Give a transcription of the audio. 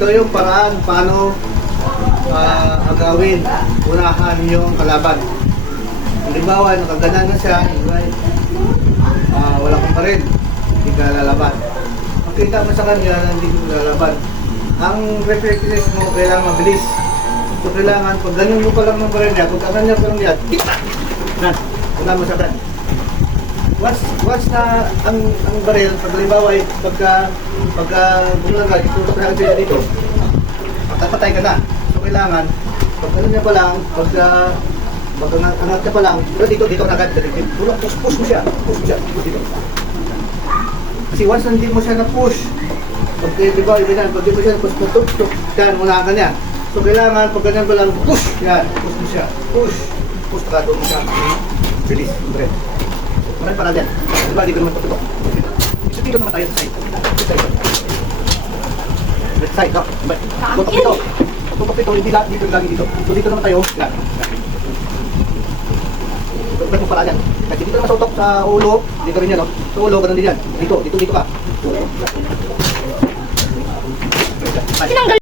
ito yung paraan paano agawin, unahan yung kalaban. Halimbawa, nakaganan na siya, right? Wala kang pa rin, hindi ka lalaban. Makita mo sa kanya na hindi ka lalaban. Ang reflexes mo kailangan mabilis. So kailangan, pag ganun mo pa lang ng baril niya, pag ganun niya pa lang niya, yan, wala mo sa kan. Once na ang baril, pag halimbawa ay pagka bumulangga, itutok na agad dito, patay ka na. So kailangan, pag ganun niya pa lang, pag angat ka pa lang, pero dito na agad, push mo siya, push dito. Kasi once na hindi mo siya na-push, pag di mo siya na-push, tutok, yan, muna ka niya. So kailangan, pag ganyan pa lang, push, yan, push mo siya, push, na doon mo siya, bilis, bre. Maraming para dyan, diba, di ko naman tutok. Dito naman tayo sa side. Left side, no? Tutok dito. Tutok dito, hindi lagi dito. So dito naman tayo, yan. Tutok mo para dyan. Kasi dito naman sa utok, sa ulo, dito rin yan, no? Sa ulo, ganun din yan. Dito ka. Tinanggal